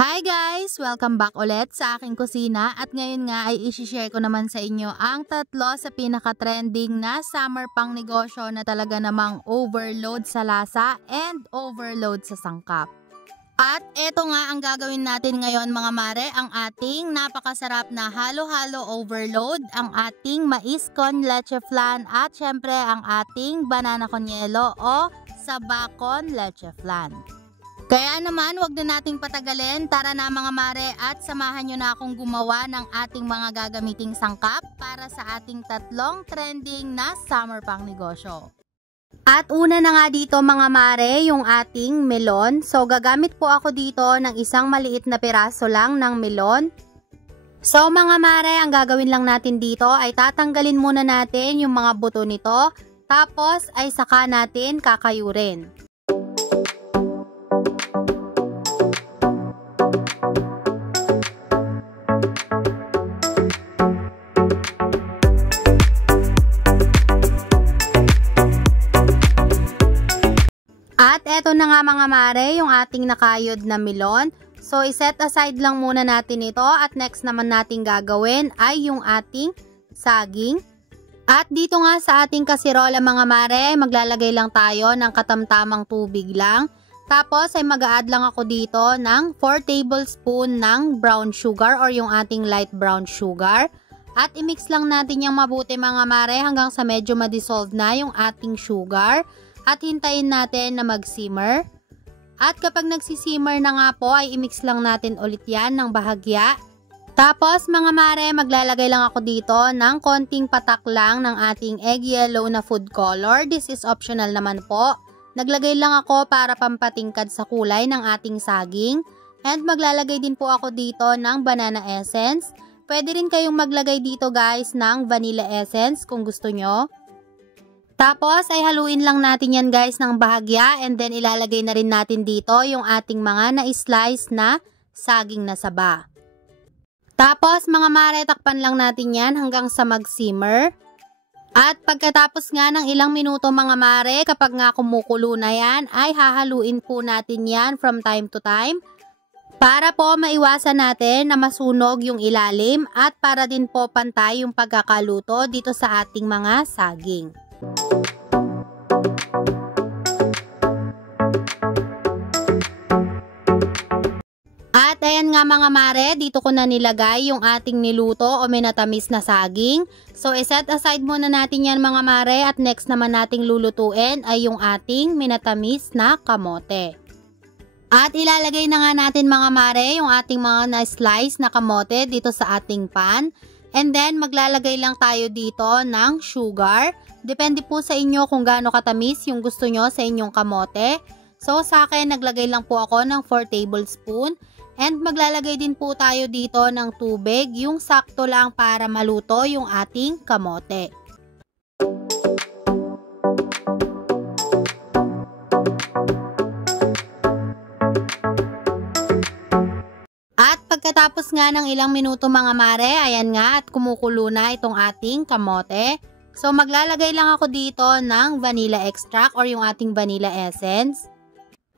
Hi guys! Welcome back ulit sa aking kusina at ngayon nga ay isi-share ko naman sa inyo ang tatlo sa pinaka-trending na summer pang negosyo na talaga namang overload sa lasa and overload sa sangkap. At eto nga ang gagawin natin ngayon mga mare, ang ating napakasarap na halo-halo overload, ang ating mais con leche flan at syempre ang ating banana con yelo o saba con leche flan. Kaya naman wag na nating patagalin, tara na mga mare at samahan nyo na akong gumawa ng ating mga gagamiting sangkap para sa ating tatlong trending na summer pang negosyo. At una na nga dito mga mare, yung ating melon. So gagamit po ako dito ng isang maliit na piraso lang ng melon. So mga mare, ang gagawin lang natin dito ay tatanggalin muna natin yung mga buto nito. Tapos ay saka natin kakayurin. At eto na nga mga mare, yung ating nakayod na melon. So iset aside lang muna natin ito at next naman natin gagawin ay yung ating saging. At dito nga sa ating kasirola mga mare, maglalagay lang tayo ng katamtamang tubig lang. Tapos ay mag-a-add lang ako dito ng 4 tablespoon ng brown sugar or yung ating light brown sugar. At i-mix lang natin yung mabuti mga mare hanggang sa medyo ma-dissolve na yung ating sugar. At hintayin natin na mag-simmer. At kapag nagsisimmer na nga po ay i-mix lang natin ulit yan ng bahagya. Tapos mga mare, maglalagay lang ako dito ng konting patak lang ng ating egg yellow na food color. This is optional naman po. Naglagay lang ako para pampatingkad sa kulay ng ating saging. And maglalagay din po ako dito ng banana essence. Pwede rin kayong maglagay dito guys ng vanilla essence kung gusto nyo. Tapos ay haluin lang natin yan guys ng bahagya and then ilalagay na rin natin dito yung ating mga na-slice na saging na saba. Tapos mga mare, takpan lang natin yan hanggang sa mag-simmer. At pagkatapos nga ng ilang minuto mga mare, kapag nga kumukulo na yan, ay hahaluin po natin yan from time to time. Para po maiwasan natin na masunog yung ilalim at para din po pantay yung pagkakaluto dito sa ating mga saging. At ayan nga mga mare, dito ko na nilagay yung ating niluto o minatamis na saging. So iset aside muna natin yan mga mare at next naman nating lulutuin ay yung ating minatamis na kamote. At ilalagay na nga natin mga mare yung ating mga na-slice na kamote dito sa ating pan. And then maglalagay lang tayo dito ng sugar. Depende po sa inyo kung gaano katamis yung gusto nyo sa inyong kamote. So sa akin naglagay lang po ako ng 4 tablespoon. And maglalagay din po tayo dito ng tubig, yung sakto lang para maluto yung ating kamote. At pagkatapos nga ng ilang minuto mga mare, ayan nga at kumukulo na itong ating kamote. So maglalagay lang ako dito ng vanilla extract or yung ating vanilla essence.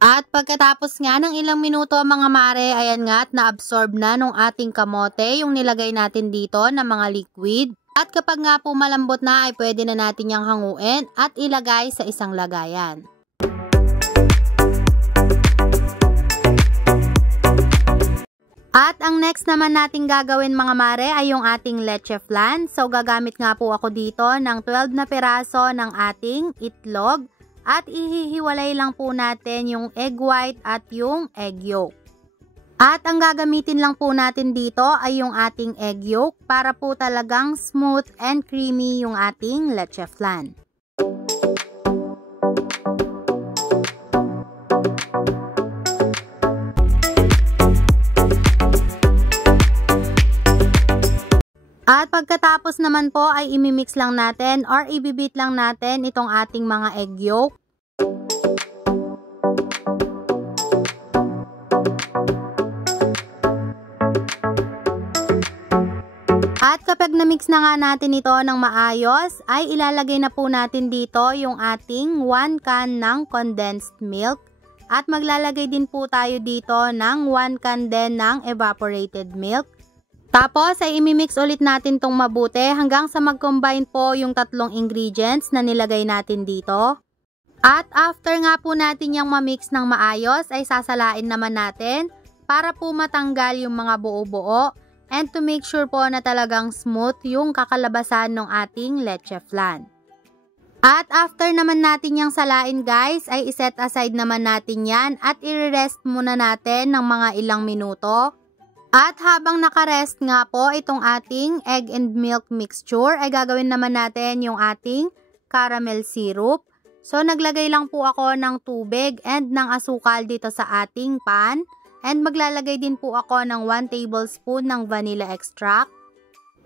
At pagkatapos nga ng ilang minuto mga mare, ayan nga at na-absorb na nung ating kamote yung nilagay natin dito na mga liquid. At kapag nga po malambot na ay pwede na natin yung hanguin at ilagay sa isang lagayan. At ang next naman nating gagawin mga mare ay yung ating leche flan. So gagamit nga po ako dito ng 12 na piraso ng ating itlog. At ihihiwalay lang po natin yung egg white at yung egg yolk. At ang gagamitin lang po natin dito ay yung ating egg yolk para po talagang smooth and creamy yung ating leche flan. At pagkatapos naman po ay imimix lang natin or ibibit lang natin itong ating mga egg yolk. At kapag na-mix na nga natin ito ng maayos, ay ilalagay na po natin dito yung ating 1 can ng condensed milk. At maglalagay din po tayo dito ng 1 can din ng evaporated milk. Tapos ay imimix ulit natin tong mabuti hanggang sa mag-combine po yung tatlong ingredients na nilagay natin dito. At after nga po natin yung ma-mix ng maayos ay sasalain naman natin para po matanggal yung mga buo-buo and to make sure po na talagang smooth yung kakalabasan ng ating leche flan. At after naman natin yung salain guys ay iset aside naman natin yan at i-rest muna natin ng mga ilang minuto. At habang nakarest nga po itong ating egg and milk mixture ay gagawin naman natin yung ating caramel syrup. So naglagay lang po ako ng tubig and ng asukal dito sa ating pan. And maglalagay din po ako ng 1 tablespoon ng vanilla extract.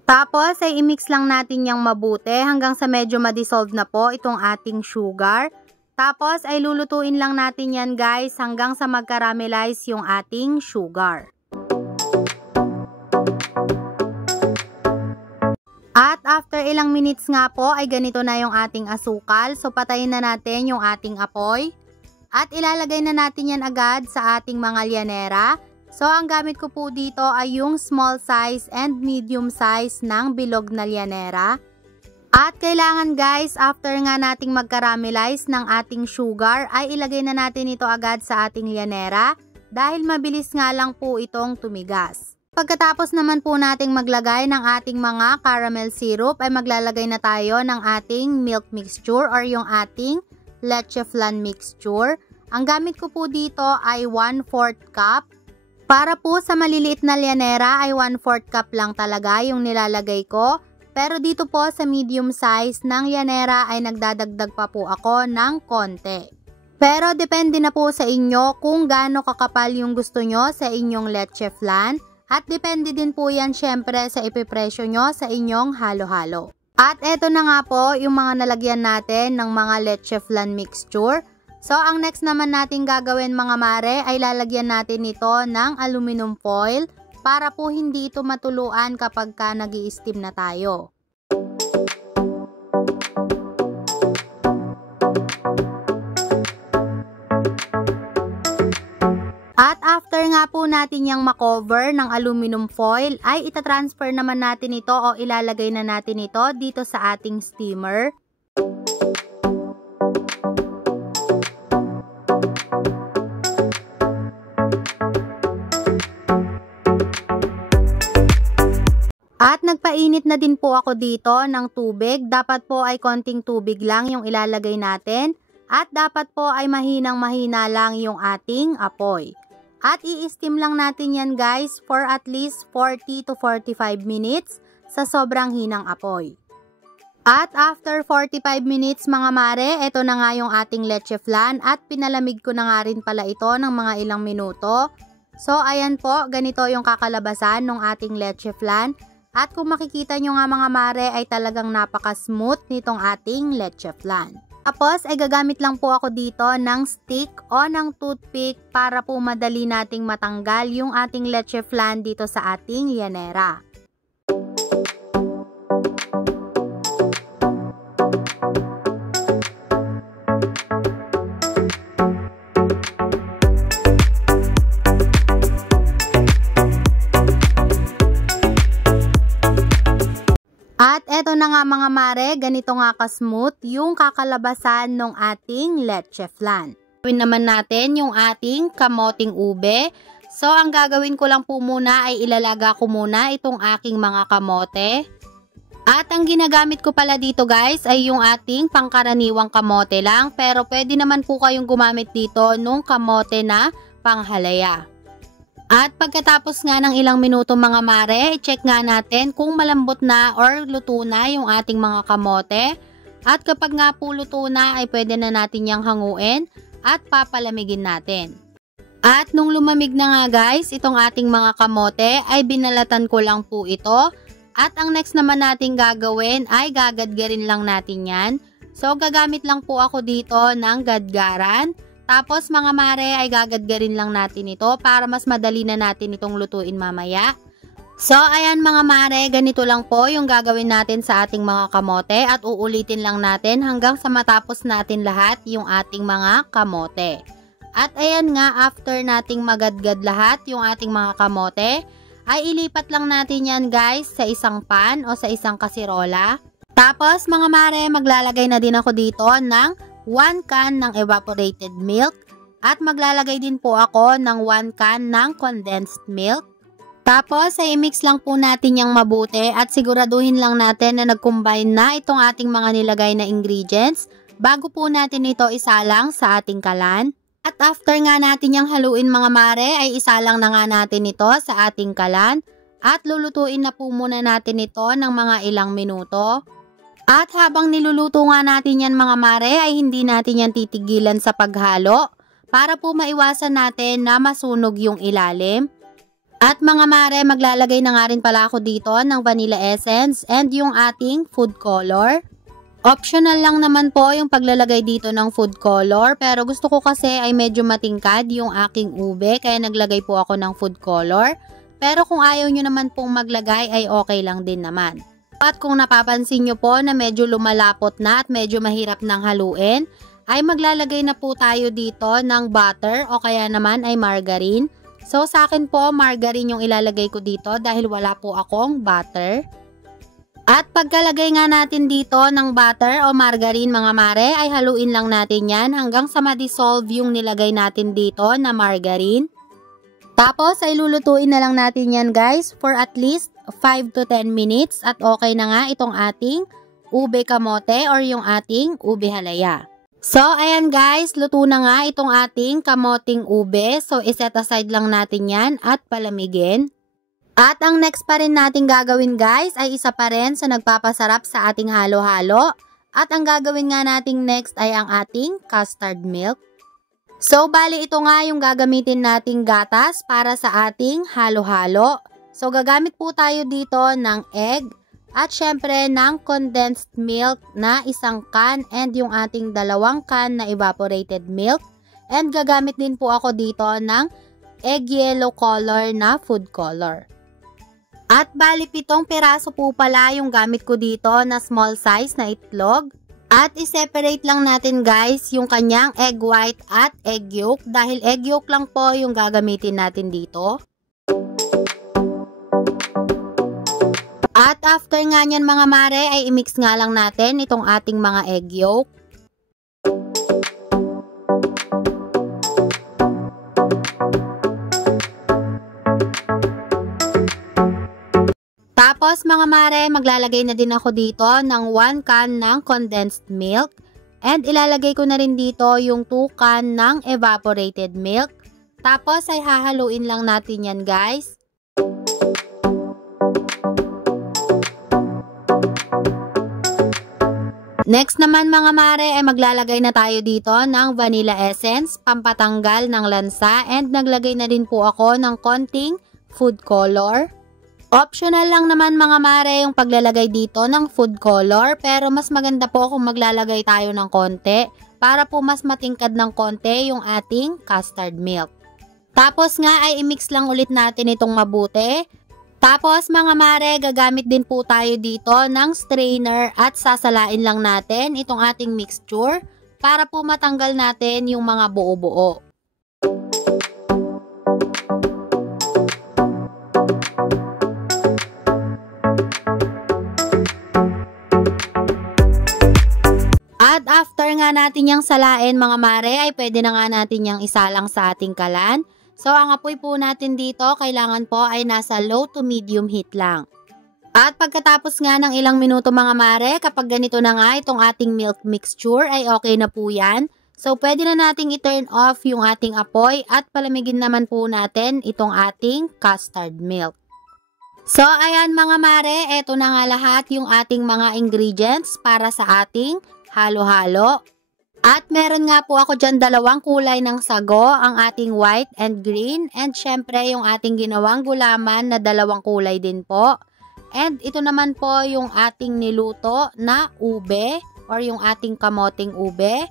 Tapos ay i-mix lang natin yung mabuti hanggang sa medyo ma-dissolve na po itong ating sugar. Tapos ay lulutuin lang natin yan guys hanggang sa mag-caramelize yung ating sugar. At after ilang minutes nga po ay ganito na yung ating asukal. So patayin na natin yung ating apoy. At ilalagay na natin yan agad sa ating mga lyanera. So ang gamit ko po dito ay yung small size and medium size ng bilog na lyanera. At kailangan guys, after nga nating mag-caramelize ng ating sugar ay ilagay na natin ito agad sa ating lyanera dahil mabilis nga lang po itong tumigas. Pagkatapos naman po nating maglagay ng ating mga caramel syrup ay maglalagay na tayo ng ating milk mixture or yung ating leche flan mixture. Ang gamit ko po dito ay 1/4 cup. Para po sa maliliit na lyanera ay 1/4 cup lang talaga yung nilalagay ko. Pero dito po sa medium size ng lyanera ay nagdadagdag pa po ako ng konti. Pero depende na po sa inyo kung gaano kakapal yung gusto nyo sa inyong leche flan. At depende din po yan syempre sa ipipresyo nyo sa inyong halo-halo. At eto na nga po yung mga nalagyan natin ng mga leche flan mixture. So ang next naman natin gagawin mga mare ay lalagyan natin ito ng aluminum foil para po hindi ito matuluan kapag ka nag-i-steam na tayo. At after nga po natin yung makover ng aluminum foil ay itatransfer naman natin ito o ilalagay na natin ito dito sa ating steamer. At nagpainit na din po ako dito ng tubig. Dapat po ay konting tubig lang yung ilalagay natin. At dapat po ay mahinang-mahina lang yung ating apoy. At i-steam lang natin yan guys for at least 40 to 45 minutes sa sobrang hinang apoy. At after 45 minutes mga mare, ito na nga yung ating leche flan at pinalamig ko na nga rin pala ito ng mga ilang minuto. So ayan po, ganito yung kakalabasan ng ating leche flan. At kung makikita nyo nga mga mare ay talagang napaka-smooth nitong ating leche flan. Tapos ay gagamit lang po ako dito ng stick o ng toothpick para po madali nating matanggal yung ating leche flan dito sa ating lyanera. At eto na nga mga mare, ganito nga ka-smooth yung kakalabasan ng ating leche flan. Gawin naman natin yung ating kamoting ube. So ang gagawin ko lang po muna ay ilalaga ko muna itong aking mga kamote. At ang ginagamit ko pala dito guys ay yung ating pangkaraniwang kamote lang. Pero pwede naman po kayong gumamit dito nung kamote na panghalaya. At pagkatapos nga ng ilang minuto mga mare, i-check nga natin kung malambot na or luto na yung ating mga kamote. At kapag nga po luto na ay pwede na natin yung hanguin at papalamigin natin. At nung lumamig na nga guys, itong ating mga kamote ay binalatan ko lang po ito. At ang next naman natin gagawin ay gagadgarin lang natin yan. So gagamit lang po ako dito ng gadgaran. Tapos mga mare ay gagadgarin lang natin ito para mas madali na natin itong lutuin mamaya. So ayan mga mare, ganito lang po yung gagawin natin sa ating mga kamote at uulitin lang natin hanggang sa matapos natin lahat yung ating mga kamote. At ayan nga, after nating magadgad lahat yung ating mga kamote, ay ilipat lang natin yan guys sa isang pan o sa isang kasirola. Tapos mga mare, maglalagay na din ako dito ng 1 can ng evaporated milk. At maglalagay din po ako ng 1 can ng condensed milk. Tapos ay i-mix lang po natin yung mabuti at siguraduhin lang natin na nag-combine na itong ating mga nilagay na ingredients bago po natin ito isalang sa ating kalan. At after nga natin yung haluin mga mare ay isalang na nga natin ito sa ating kalan at lulutuin na po muna natin ito ng mga ilang minuto. At habang niluluto nga natin yan mga mare ay hindi natin yan titigilan sa paghalo para po maiwasan natin na masunog yung ilalim. At mga mare, maglalagay na nga rin pala ako dito ng vanilla essence and yung ating food color. Optional lang naman po yung paglalagay dito ng food color pero gusto ko kasi ay medyo matingkad yung aking ube kaya naglagay po ako ng food color. Pero kung ayaw nyo naman pong maglagay ay okay lang din naman. At kung napapansin nyo po na medyo lumalapot na at medyo mahirap nang haluin, ay maglalagay na po tayo dito ng butter o kaya naman ay margarine. So sa akin po margarine yung ilalagay ko dito dahil wala po akong butter. At pagkalagay nga natin dito ng butter o margarine mga mare ay haluin lang natin yan hanggang sa ma-dissolve yung nilagay natin dito na margarine. Tapos ay lulutuin na lang natin yan guys for at least 5 to 10 minutes at okay na nga itong ating ube kamote or yung ating ube halaya. So ayan guys, luto na nga itong ating kamoting ube. So iset aside lang natin yan at palamigin. At ang next pa rin natin gagawin guys ay isa pa rin sa nagpapasarap sa ating halo-halo. At ang gagawin nga natin next ay ang ating custard milk. So bali ito nga yung gagamitin nating gatas para sa ating halo-halo. So gagamit po tayo dito ng egg at syempre ng condensed milk na 1 can and yung ating 2 can na evaporated milk. And gagamit din po ako dito ng egg yellow color na food color. At bali 7 piraso po pala yung gamit ko dito na small size na itlog. At i-separate lang natin guys yung kanyang egg white at egg yolk dahil egg yolk lang po yung gagamitin natin dito. At after nga nyan mga mare ay i-mix nga lang natin itong ating mga egg yolk. Tapos mga mare, maglalagay na din ako dito ng 1 can ng condensed milk. And ilalagay ko na rin dito yung 2 can ng evaporated milk. Tapos ay hahaluin lang natin yan guys. Next naman mga mare ay maglalagay na tayo dito ng vanilla essence, pampatanggal ng lansa. And naglagay na din po ako ng konting food color. Optional lang naman mga mare yung paglalagay dito ng food color pero mas maganda po kung maglalagay tayo ng konti para po mas matingkad ng konti yung ating custard milk. Tapos nga ay i-mix lang ulit natin itong mabuti. Tapos mga mare, gagamit din po tayo dito ng strainer at sasalain lang natin itong ating mixture para po matanggal natin yung mga buo-buo. At after nga natin yung salain mga mare ay pwede na nga natin yung isalang sa ating kalan. So ang apoy po natin dito kailangan po ay nasa low to medium heat lang. At pagkatapos nga ng ilang minuto mga mare, kapag ganito na nga itong ating milk mixture ay okay na po yan. So pwede na nating i-turn off yung ating apoy at palamigin naman po natin itong ating custard milk. So ayan mga mare, eto na nga lahat yung ating mga ingredients para sa ating halo-halo. At meron nga po ako dyan 2 kulay ng sago, ang ating white and green. And syempre yung ating ginawang gulaman na 2 kulay din po. And ito naman po yung ating niluto na ube or yung ating kamoting ube.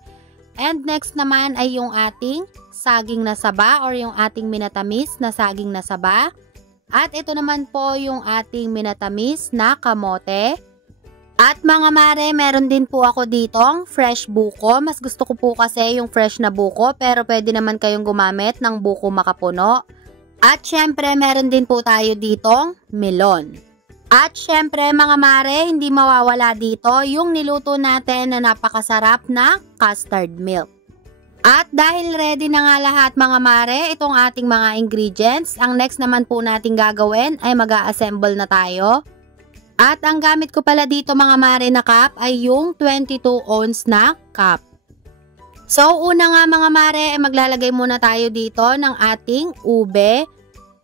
And next naman ay yung ating saging na saba or yung ating minatamis na saging na saba. At ito naman po yung ating minatamis na kamote. At mga mare, meron din po ako ditong fresh buko. Mas gusto ko po kasi yung fresh na buko, pero pwede naman kayong gumamit ng buko makapuno. At syempre, meron din po tayo ditong melon. At syempre mga mare, hindi mawawala dito yung niluto natin na napakasarap na custard milk. At dahil ready na nga lahat mga mare, itong ating mga ingredients, ang next naman po natin gagawin ay mag-a-assemble na tayo. At ang gamit ko pala dito mga mare na cup ay yung 22 ounce na cup. So una nga mga mare ay maglalagay muna tayo dito ng ating ube.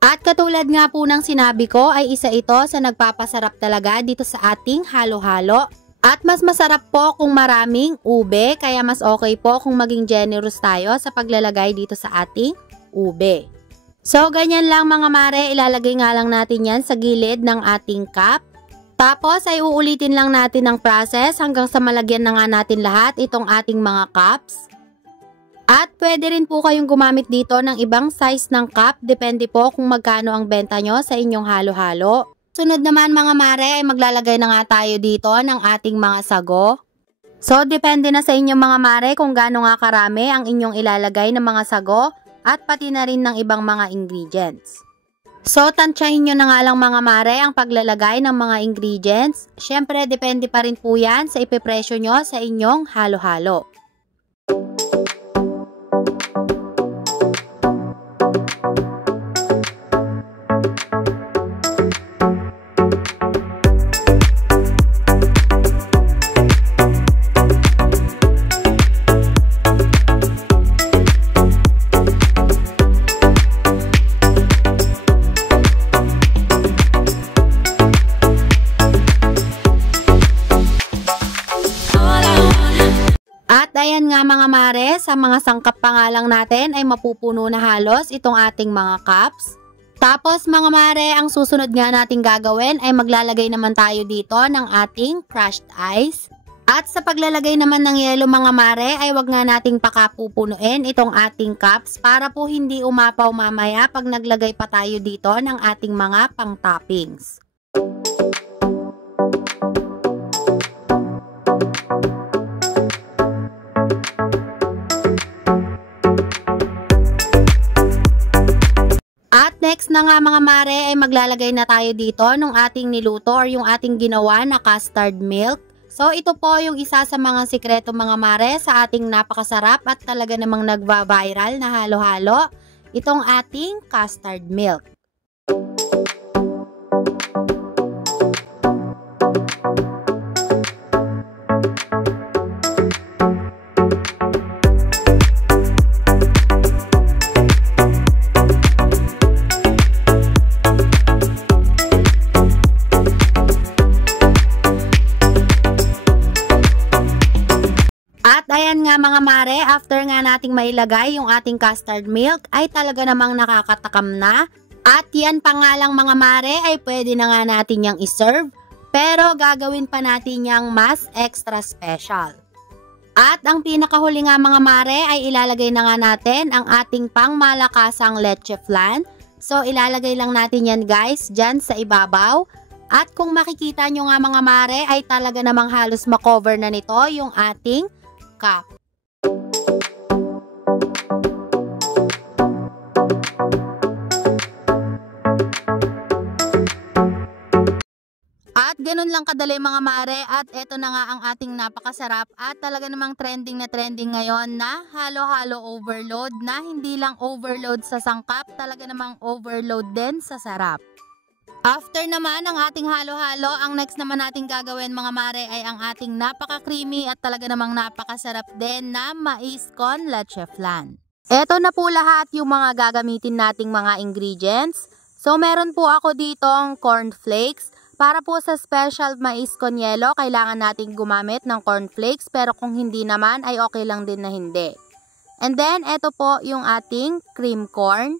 At katulad nga po ng sinabi ko ay isa ito sa nagpapasarap talaga dito sa ating halo-halo. At mas masarap po kung maraming ube, kaya mas okay po kung maging generous tayo sa paglalagay dito sa ating ube. So ganyan lang mga mare, ilalagay nga lang natin yan sa gilid ng ating cup. Tapos ay uulitin lang natin ang process hanggang sa malagyan na nga natin lahat itong ating mga cups. At pwede rin po kayong gumamit dito ng ibang size ng cup, depende po kung magkano ang benta nyo sa inyong halo-halo. Sunod naman mga mare ay maglalagay na nga tayo dito ng ating mga sago. So depende na sa inyong mga mare kung gaano nga karami ang inyong ilalagay ng mga sago at pati na rin ng ibang mga ingredients. So, tansyahin nyo na nga lang mga mare ang paglalagay ng mga ingredients. Syempre, depende pa rin po yan sa ipipresyo nyo sa inyong halo-halo. At ayan nga mga mare, sa mga sangkap pa nga lang natin ay mapupuno na halos itong ating mga cups. Tapos mga mare, ang susunod nga natin gagawin ay maglalagay naman tayo dito ng ating crushed ice. At sa paglalagay naman ng yelo mga mare ay wag nga nating pakapupunuin itong ating cups para po hindi umapaw mamaya pag naglagay pa tayo dito ng ating mga pang-toppings. At next na nga mga mare ay maglalagay na tayo dito ng ating niluto or yung ating ginawa na custard milk. So ito po yung isa sa mga sikreto mga mare sa ating napakasarap at talaga namang nagva-viral na halo-halo, itong ating custard milk. At ayan nga mga mare, after nga nating mailagay yung ating custard milk ay talaga namang nakakatakam na. At yan pa nga lang mga mare ay pwede na nga natin yang iserve, pero gagawin pa natin yang mas extra special. At ang pinakahuli nga mga mare ay ilalagay na nga natin ang ating pangmalakasang leche flan. So ilalagay lang natin yan guys dyan sa ibabaw. At kung makikita nyo nga mga mare ay talaga namang halos makover na nito yung ating cup. At ganun lang kadali mga mare, at eto na nga ang ating napakasarap at talaga namang trending na trending ngayon na halo-halo overload, na hindi lang overload sa sangkap, talaga namang overload din sa sarap. After naman ang ating halo-halo, ang next naman natin gagawin mga mare ay ang ating napaka-creamy at talaga namang napakasarap din na mais con leche flan. Eto na po lahat yung mga gagamitin nating mga ingredients. So meron po ako ditong cornflakes. Para po sa special mais con yelo, kailangan nating gumamit ng cornflakes, pero kung hindi naman ay okay lang din na hindi. And then eto po yung ating cream corn.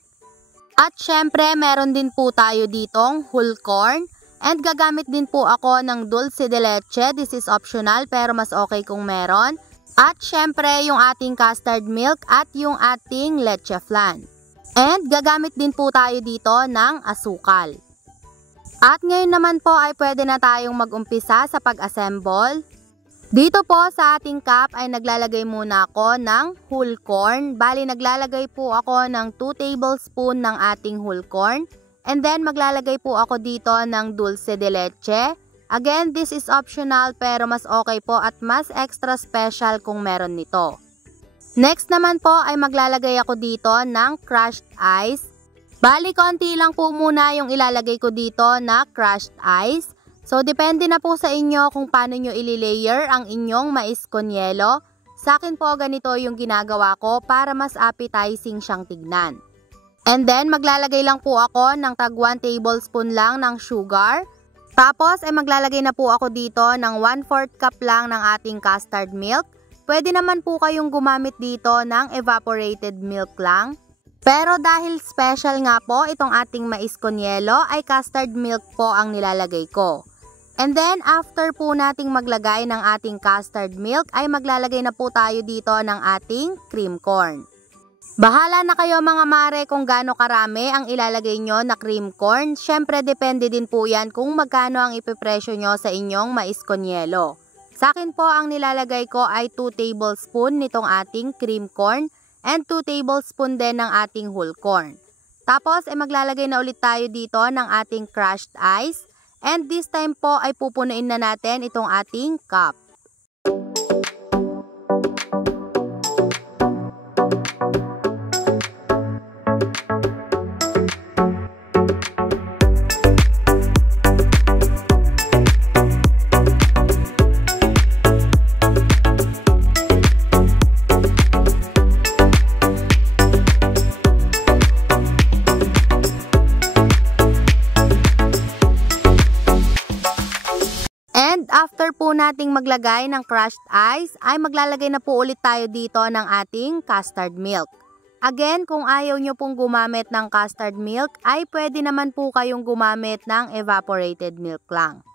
At syempre, meron din po tayo ditong whole corn. And gagamit din po ako ng dulce de leche. This is optional pero mas okay kung meron. At syempre, yung ating custard milk at yung ating leche flan. And gagamit din po tayo dito ng asukal. At ngayon naman po ay pwede na tayong mag-umpisa sa pag-assemble. Dito po sa ating cup ay naglalagay muna ako ng whole corn. Bali naglalagay po ako ng 2 tablespoon ng ating whole corn. And then maglalagay po ako dito ng dulce de leche. Again, this is optional pero mas okay po at mas extra special kung meron nito. Next naman po ay maglalagay ako dito ng crushed ice. Bali konti lang po muna yung ilalagay ko dito na crushed ice. So, depende na po sa inyo kung paano nyo ililayer ang inyong mais con yelo. Sa akin po, ganito yung ginagawa ko para mas appetizing siyang tignan. And then, maglalagay lang po ako ng tag 1 tablespoon lang ng sugar. Tapos, ay maglalagay na po ako dito ng 1/4 cup lang ng ating custard milk. Pwede naman po kayong gumamit dito ng evaporated milk lang. Pero dahil special nga po itong ating mais con yelo, ay custard milk po ang nilalagay ko. And then, after po nating maglagay ng ating custard milk, ay maglalagay na po tayo dito ng ating cream corn. Bahala na kayo mga mare kung gaano karami ang ilalagay nyo na cream corn. Syempre, depende din po yan kung magkano ang ipipresyo nyo sa inyong mais con yelo. Sa akin po, ang nilalagay ko ay 2 tablespoon nitong ating cream corn and 2 tablespoon din ng ating whole corn. Tapos, ay maglalagay na ulit tayo dito ng ating crushed ice. And this time po ay pupunuin na natin itong ating cup. After po nating maglagay ng crushed ice, ay maglalagay na po ulit tayo dito ng ating custard milk. Again, kung ayaw nyo pong gumamit ng custard milk, ay pwede naman po kayong gumamit ng evaporated milk lang.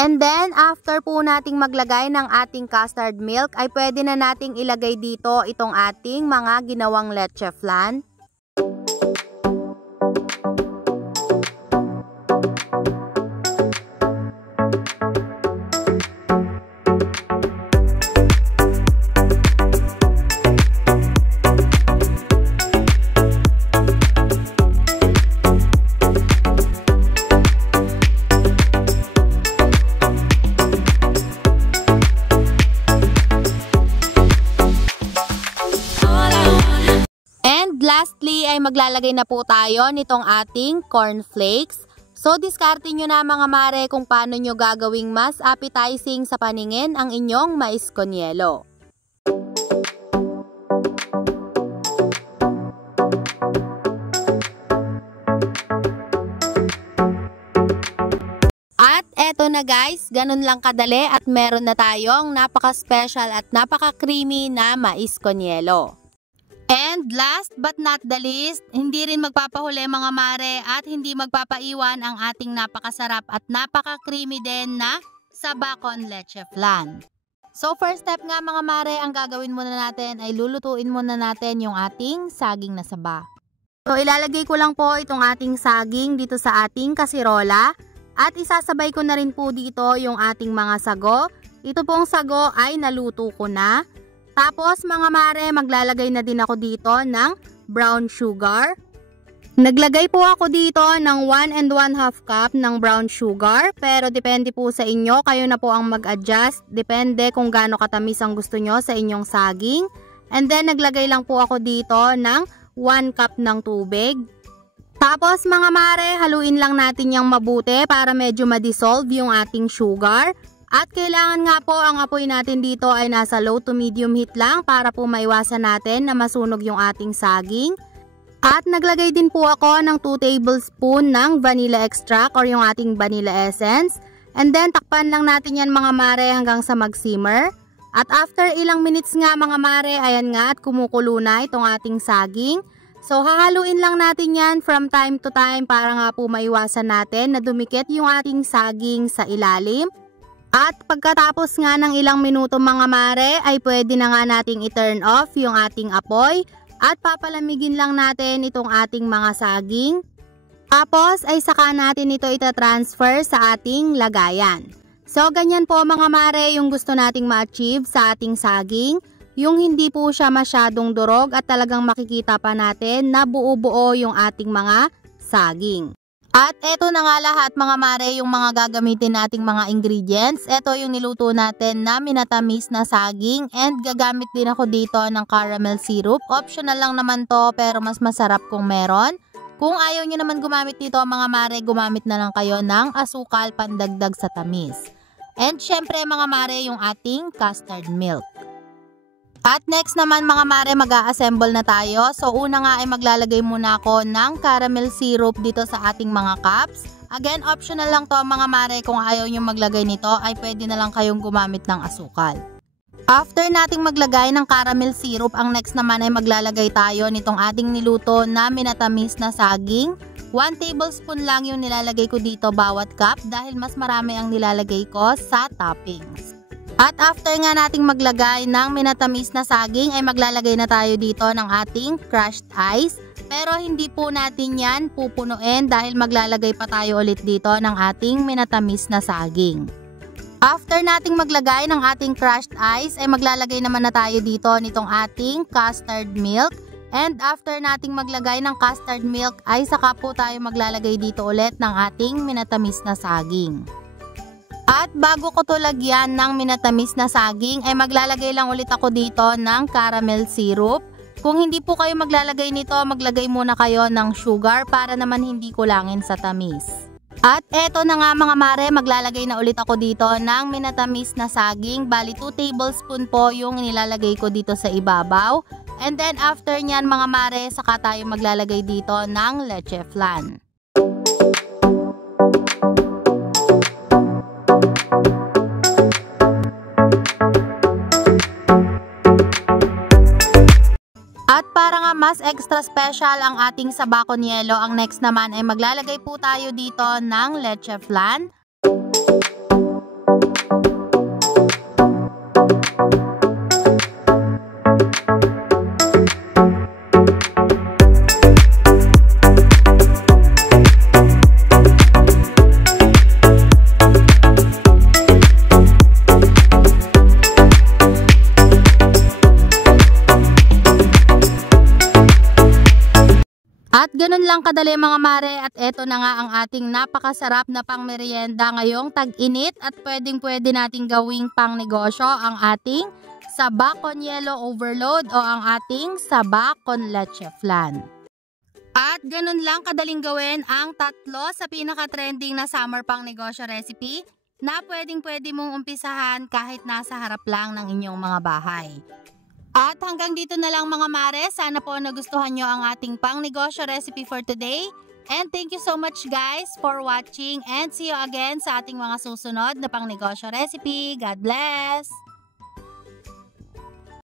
And then, after po nating maglagay ng ating custard milk, ay pwede na nating ilagay dito itong ating mga ginawang leche flan. Lastly ay maglalagay na po tayo nitong ating cornflakes. So diskarte nyo na mga mare kung paano nyo gagawing mas appetizing sa paningin ang inyong mais con yelo. At eto na guys, ganun lang kadali at meron na tayong napaka-special at napaka-creamy na mais con yelo. And last but not the least, hindi rin magpapahuli mga mare at hindi magpapaiwan ang ating napakasarap at napaka-creamy din na saba con leche flan. So first step nga mga mare, ang gagawin muna natin ay lulutuin muna natin yung ating saging na saba. So ilalagay ko lang po itong ating saging dito sa ating kasirola at isasabay ko na rin po dito yung ating mga sago. Ito pong sago ay naluto ko na. Tapos mga mare, maglalagay na din ako dito ng brown sugar. Naglagay po ako dito ng 1 1/2 cup ng brown sugar. Pero depende po sa inyo, kayo na po ang mag-adjust. Depende kung gaano katamis ang gusto nyo sa inyong saging. And then naglagay lang po ako dito ng 1 cup ng tubig. Tapos mga mare, haluin lang natin yung mabuti para medyo ma-dissolve yung ating sugar. At kailangan nga po ang apoy natin dito ay nasa low to medium heat lang para po maiwasan natin na masunog yung ating saging. At naglagay din po ako ng 2 tablespoon ng vanilla extract or yung ating vanilla essence. And then takpan lang natin yan mga mare hanggang sa mag-simmer. At after ilang minutes nga mga mare, ayan nga at kumukulo na itong ating saging. So hahaluin lang natin yan from time to time para nga po maiwasan natin na dumikit yung ating saging sa ilalim. At pagkatapos nga ng ilang minuto mga mare ay pwede na nga nating i-turn off yung ating apoy at papalamigin lang natin itong ating mga saging. Tapos ay saka natin ito itatransfer sa ating lagayan. So ganyan po mga mare yung gusto nating ma-achieve sa ating saging. Yung hindi po siya masyadong durog at talagang makikita pa natin na buo-buo yung ating mga saging. At eto na nga lahat mga mare yung mga gagamitin nating mga ingredients. Eto yung niluto natin na minatamis na saging and gagamit din ako dito ng caramel syrup. Optional lang naman to pero mas masarap kung meron. Kung ayaw nyo naman gumamit dito mga mare, gumamit na lang kayo ng asukal pandagdag sa tamis. And syempre mga mare yung ating custard milk. At next naman mga mare, mag-a-assemble na tayo. So una nga ay maglalagay muna ako ng caramel syrup dito sa ating mga cups. Again, optional lang to mga mare. Kung ayaw nyo maglagay nito ay pwede na lang kayong gumamit ng asukal. After nating maglagay ng caramel syrup, ang next naman ay maglalagay tayo nitong ating niluto na minatamis na saging. 1 tablespoon lang yung nilalagay ko dito bawat cup dahil mas marami ang nilalagay ko sa toppings. At after nga nating maglagay ng minatamis na saging ay maglalagay na tayo dito ng ating crushed ice. Pero hindi po natin yan pupunuin dahil maglalagay pa tayo ulit dito ng ating minatamis na saging. After nating maglagay ng ating crushed ice ay maglalagay naman na tayo dito nitong ating custard milk. And after nating maglagay ng custard milk ay saka po tayo maglalagay dito ulit ng ating minatamis na saging. At bago ko to lagyan ng minatamis na saging ay maglalagay lang ulit ako dito ng caramel syrup. Kung hindi po kayo maglalagay nito, maglagay muna kayo ng sugar para naman hindi kulangin sa tamis. At eto na nga mga mare, maglalagay na ulit ako dito ng minatamis na saging. Bali 2 tablespoon po yung nilalagay ko dito sa ibabaw. And then after nyan mga mare, saka tayo maglalagay dito ng leche flan. At para nga mas extra special ang ating saba con yelo, ang next naman ay maglalagay po tayo dito ng leche flan. At ganun lang kadali mga mare, at eto na nga ang ating napakasarap na pangmerienda ngayong tag-init at pwedeng-pwede nating gawing pang negosyo ang ating saba con yelo overload o ang ating saba con leche flan. At ganun lang kadaling gawin ang tatlo sa pinaka-trending na summer pang negosyo recipe na pwedeng-pwede mong umpisahan kahit nasa harap lang ng inyong mga bahay. At hanggang dito na lang mga mare, sana po nagustuhan nyo ang ating pang negosyo recipe for today. And thank you so much guys for watching and see you again sa ating mga susunod na pang negosyo recipe. God bless!